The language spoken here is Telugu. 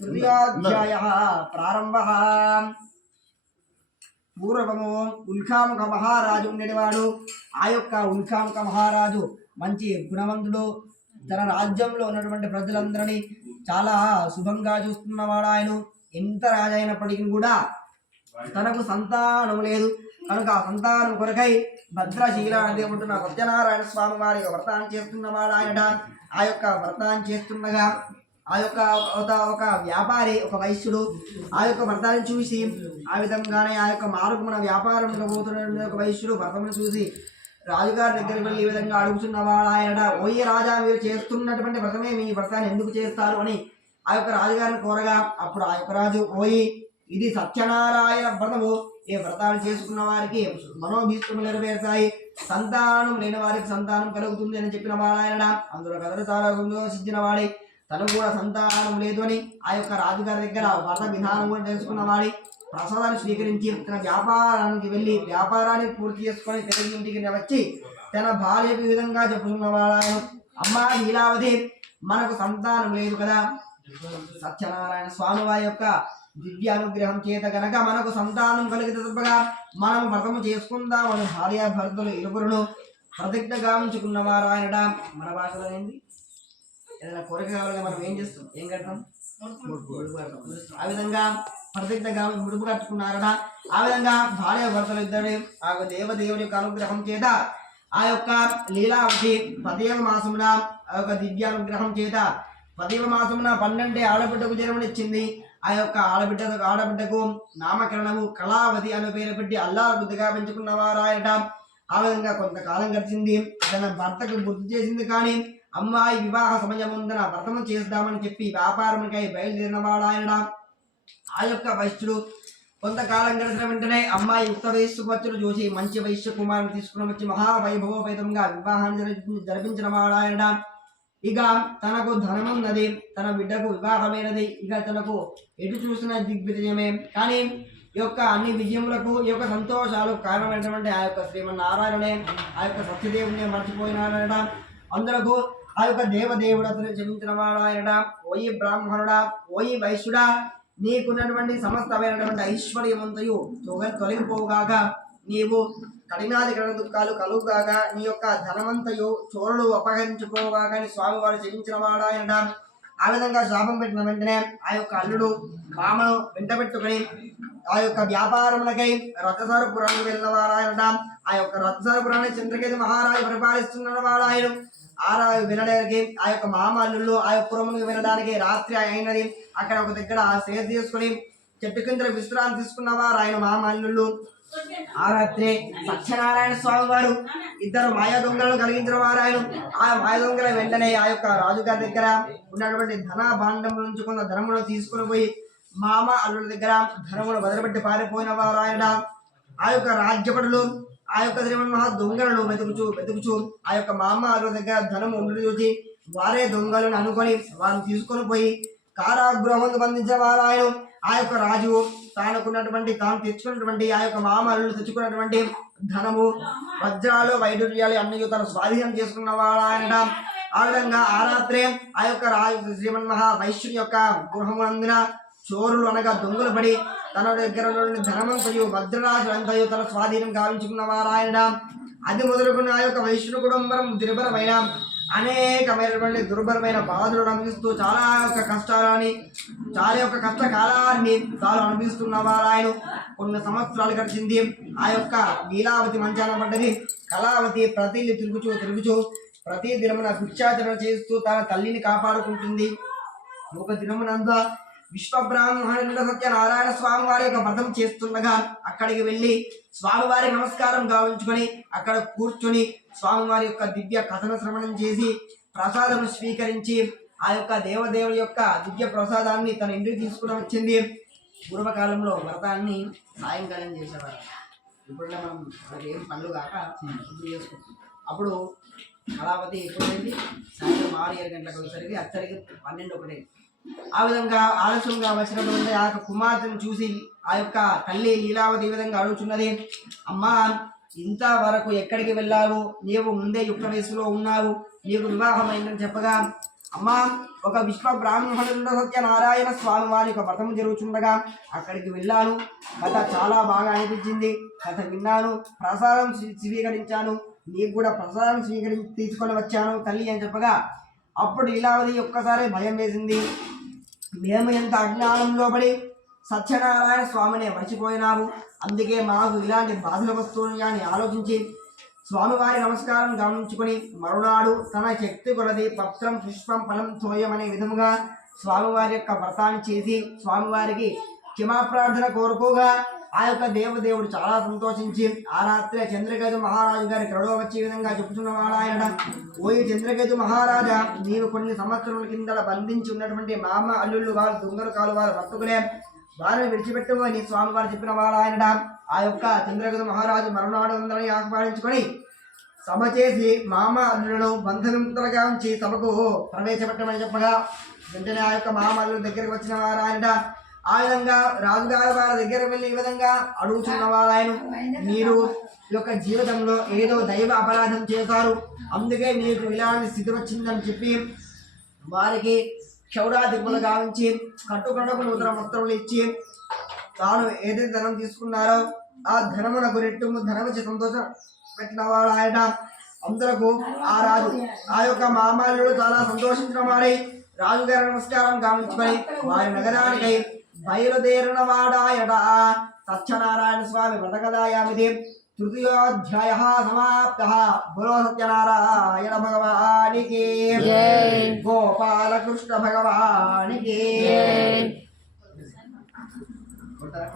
తృతీయాధ్యాయ ప్రారంభ. పూర్వము ఉల్కాముఖ మహారాజు ఉండేవాడు. ఆ యొక్క ఉల్కాముఖ మహారాజు మంచి గుణవంతుడు. తన రాజ్యంలో ఉన్నటువంటి ప్రజలందరినీ చాలా శుభంగా చూస్తున్నవాడు ఆయన. ఎంత రాజైనప్పటికీ కూడా తనకు సంతానం లేదు. కనుక ఆ సంతానం కొరకై భద్రశీల అనేది ఉంటున్న సత్యనారాయణ స్వామి వారి వ్రతాన్ని చేస్తున్నవాడు ఆయన ఆ యొక్క వ్రతాన్ని చేస్తుండగా ఆ యొక్క ఒక ఒక వ్యాపారి ఒక వైశ్యుడు ఆ యొక్క వ్రతాన్ని చూసి ఆ విధంగానే ఆ యొక్క మార్గమున వ్యాపారం పోతున్న యొక్క వైశ్యుడు వ్రతమును చూసి రాజుగారి దగ్గరికి వెళ్ళి ఈ విధంగా అడుగుతున్నవాడు ఆయన ఓయ్య రాజా మీరు చేస్తున్నటువంటి వ్రతమే మీ వ్రతాన్ని ఎందుకు చేస్తారు? అని ఆ యొక్క రాజుగారిని కోరగా అప్పుడు ఆ యొక్క రాజు ఓయి ఇది సత్యనారాయణ వ్రతము. ఈ వ్రతాలు చేసుకున్న వారికి మనోభీష్టము నెరవేరుతాయి సంతానం లేని వారికి సంతానం కలుగుతుంది అని చెప్పిన వాడాయన అందులో కథలు చాలా సంతోషించిన వాడే. తను కూడా సంతానం లేదు అని ఆ యొక్క రాజుగారి దగ్గర వ్రత విధానం కూడా తెలుసుకున్న వాడి ప్రసాదాన్ని స్వీకరించి తన వ్యాపారానికి వెళ్ళి వ్యాపారాన్ని పూర్తి చేసుకొని తిరిగి ఇంటికి వచ్చి తన భార్యకు విధంగా చెప్పుకున్నవాడాను అమ్మా లీలావతి మనకు సంతానం లేదు కదా. సత్యనారాయణ స్వామి వారి యొక్క దివ్య అనుగ్రహం చేత గనక మనకు సంతానం కలిగితే తప్పగా మనం వ్రతము చేసుకుందామని భార్య భర్తలు ఇరువురును ప్రతిజ్ఞ గావించుకున్నవారు ఆయనట మన భాషలో ఏంది? ఏదైనా కోరిక కావాలని మనం ఏం చేస్తాం? ఏం కడతాం. ఆ విధంగా ప్రతిజ్ఞ గావి ముడుపు కట్టుకున్నారట. ఆ విధంగా భార్య భర్తలు ఇద్దరు ఆ యొక్క దేవదేవుని యొక్క అనుగ్రహం చేత ఆ యొక్క లీలావతి పదేవ మాసమున ఆ యొక్క దివ్యానుగ్రహం చేత పదేవ మాసమున పన్నెండే ఆడబిడ్డకు జన్మనిచ్చింది. ఆ యొక్క ఆడబిడ్డ ఆడబిడ్డకు నామకరణము కళావతి అనే పేరు పెట్టి అల్లా బుద్ధిగా పెంచుకున్నవారాయట ఆ విధంగా కొంతకాలం గడిచింది. తన భర్తకు బుద్ధి చేసింది కానీ అమ్మాయి వివాహ సమయముందన వ్రతము చేద్దామని చెప్పి వ్యాపారముకై బయలుదేరినవాడాయన ఆ యొక్క వైశ్యుడు కొంతకాలం గడిచిన వెంటనే అమ్మాయి యుక్త వయస్సు వచ్చును చూసి మంచి వైశ్య కుమారుని తీసుకుని వచ్చి మహావైభవపేతంగా వివాహాన్ని జరిపించిన వాడాయన ఇక తనకు ధనమున్నది తన బిడ్డకు వివాహమైనది ఇక తనకు ఎటు చూసిన దిగ్విజయమే. కానీ ఈ యొక్క అన్ని విజయములకు ఈ యొక్క సంతోషాలు కారణమైనటువంటి ఆ యొక్క శ్రీమన్నారాయణనే ఆ యొక్క సత్యదేవుని మర్చిపోయినాడట అందరకు ఆ యొక్క దేవదేవుడు అతను జపించిన వాడాయన ఓయి బ్రాహ్మణుడా? ఓయి వైశ్యుడా? నీకున్నటువంటి సమస్తమైనటువంటి ఐశ్వర్యమంతయు తొగ తొలగిపోగాక నీవు కఠినాది కఠిన దుఃఖాలు కలుగుగాక నీ యొక్క ధనమంతయు చోరులు అపహరించుకోగాక అని స్వామివారు జయించిన వాడాయన ఆ విధంగా శాపం పెట్టిన వెంటనే ఆ యొక్క అల్లుడు మామను వెంటబెట్టుకుని ఆ యొక్క వ్యాపారములకై రథసారపురానికి వెళ్ళిన వాడాయన ఆ యొక్క రథసారపురాన్ని చంద్రకేతు మహారాజు పరిపాలిస్తున్న వాడాయను. ఆ వినడానికి ఆ యొక్క మామ ఆ యొక్క పురమునికి వినడానికి రాత్రి అయినది. అక్కడ ఒక దగ్గర సేవ తీసుకుని చెట్టు కింద విశ్రాంతి తీసుకున్నవారు ఆయన మామ అల్లుళ్ళు ఆ రాత్రి సత్యనారాయణ స్వామి వారు ఇద్దరు మాయా దొంగలను కలిగించిన వారు ఆయన. ఆ మాయా దొంగల వెంటనే ఆ యొక్క రాజుగారి దగ్గర ఉన్నటువంటి ధన భాండం నుంచి కొంత ధనమును తీసుకుని పోయి మామ అల్లుల దగ్గర ధనమును వదిలిపెట్టి పారిపోయిన వారు ఆయన. ఆ యొక్క రాజ్యపడులు ఆ యొక్క శ్రీమన్ మహా దొంగలను వెతుకుచు వెతుకుచు ఆ యొక్క మామ అల్లుల దగ్గర ధనం ఉండి చూసి వారే దొంగలను అనుకొని వారిని తీసుకొని పోయి కారాగృహం బంధించిన వారు ఆయన. ఆ యొక్క రాజు తానుకున్నటువంటి తాను తెచ్చుకున్నటువంటి ఆ యొక్క మామలు తెచ్చుకున్నటువంటి ధనము వజ్రాలు వైడూర్యాలు అన్ని తను స్వాధీనం చేసుకున్న వాడు ఆయన ఆ విధంగా ఆ రాత్రే ఆ యొక్క రాజు శ్రీమన్ మహా వైశ్యుని యొక్క గృహమునందున చోరులు అనగా దొంగలు పడి తన దగ్గర నుండి ధనమంతయు భద్రరాజులంతయు తన స్వాధీనం గావించుకున్న వారాయన. అది మొదలుకున్న ఆ యొక్క వైష్ణు కుటుంబం దుర్భరమైన అనేకమైనటువంటి దుర్భరమైన బాధలు అనిపిస్తూ చాలా యొక్క కష్టాలని చాలా యొక్క కష్టకాలాన్ని తాను అనుభవిస్తున్న వారాయన. కొన్ని సంవత్సరాలు గడిచింది. ఆ యొక్క లీలావతి మంచాన పడ్డది. కళావతి ప్రతి తిరుగుచూ తిరుగుచూ ప్రతి దినమున భిక్షాచరణ చేస్తూ తన తల్లిని కాపాడుకుంటుంది. ఒక దినమునంతా విశ్వబ్రాహ్మణుల సత్యనారాయణ స్వామి వారి యొక్క వ్రతం చేస్తుండగా అక్కడికి వెళ్ళి స్వామివారి నమస్కారం గావించుకొని అక్కడ కూర్చొని స్వామివారి యొక్క దివ్య కథన శ్రవణం చేసి ప్రసాదం స్వీకరించి ఆ యొక్క దేవదేవుడి యొక్క దివ్య ప్రసాదాన్ని తన ఇంటికి తీసుకుని వచ్చింది. పూర్వకాలంలో వ్రతాన్ని సాయంకాలం చేసేవారు. ఇప్పుడు మనం మనకి ఏం పనులు కాక ఇప్పుడు చేసుకుంటాం అప్పుడు కళాపతి ఎప్పుడైంది? సాయంత్రం ఆరు ఏడు గంటలకు వచ్చేసరికి అచ్చరికి పన్నెండు ఒకటి ఆ విధంగా ఆలస్యంగా వచ్చినటువంటి ఆ యొక్క కుమార్తెను చూసి ఆ యొక్క తల్లి లీలావతి ఈ విధంగా అడుగుతున్నది అమ్మా ఇంతవరకు ఎక్కడికి వెళ్ళావు? నీవు ముందే యుక్త వయసులో ఉన్నావు నీకు వివాహమైందని చెప్పగా అమ్మా ఒక విశ్వ బ్రాహ్మణుడు సత్యనారాయణ స్వామి వారి యొక్క వ్రతం జరుగుతుండగా అక్కడికి వెళ్ళాను. కథ చాలా బాగా అనిపించింది. కథ విన్నాను. ప్రసాదం స్వీకరించాను. నీకు కూడా ప్రసాదం స్వీకరించి తీసుకొని వచ్చాను తల్లి అని చెప్పగా అప్పుడు లీలావతి ఒక్కసారి భయం వేసింది. మేము ఎంత అజ్ఞానంలో పడి సత్యనారాయణ స్వామిని మర్చిపోయినాము. అందుకే మాకు ఇలాంటి బాధలు వస్తున్నాయి అని ఆలోచించి స్వామివారి నమస్కారం గమనించుకొని మరునాడు తన శక్తి కొలది పత్రం పుష్పం ఫలం తోయమనే విధముగా స్వామివారి యొక్క వ్రతాన్ని చేసి స్వామివారికి క్షమాప్రార్థన కోరుకోగా ఆ యొక్క దేవదేవుడు చాలా సంతోషించి ఆ రాత్రి చంద్రకేతు మహారాజు గారి కరుణ వచ్చే విధంగా చెప్పుచున్నవాడు ఆయన ఓయి చంద్రకేతు మహారాజా నీవు కొన్ని సంవత్సరముల కింద బంధించి ఉన్నటువంటి మామ అల్లుళ్ళు వారు దొంగలు కాలు వారు వర్తకులే వారిని విడిచిపెట్టుకొని స్వామివారు చెప్పిన వాడు ఆయన ఆ యొక్క చంద్రకేతు మహారాజు మరణాడు ఉందని ఆహ్వానించుకొని సభ చేసి మామ అల్లులను బంధవిముక్తులుగా ఉంచి సభకు ప్రవేశపెట్టమని చెప్పగా వెంటనే ఆ యొక్క మామ అల్లుడి దగ్గరికి వచ్చిన వారు ఆయన ఆ విధంగా రాజుగారి వారి దగ్గర వెళ్ళి ఈ విధంగా అడుగుతున్న వారు మీరు ఈ యొక్క జీవితంలో ఏదో దైవ అపరాధం చేశారు. అందుకే మీకు ఇలాంటి స్థితి వచ్చిందని చెప్పి వారికి క్షౌరాదిపులు గావించి కట్టుకొనకు నూతన వస్త్రములు ఇచ్చి తాను ఏదైతే ధనం తీసుకున్నారో ఆ ధనమునకు రెట్టు ధనము సంతోషం పెట్టిన వాడు ఆయన అందరకు ఆ రాజు ఆ యొక్క మామాలుడు చాలా సంతోషించిన వాడై రాజుగారి నమస్కారం గావించుకొని వారి నగరానికి బయలుదేరిన వాడాయట సత్యనారాయణ స్వామి వ్రతకదాయామిది తృతీయోధ్యాయ సమాప్త. బులో సత్యనారాయణ భగవానికి. గోపాలకృష్ణ భగవానికి. కొడతారా?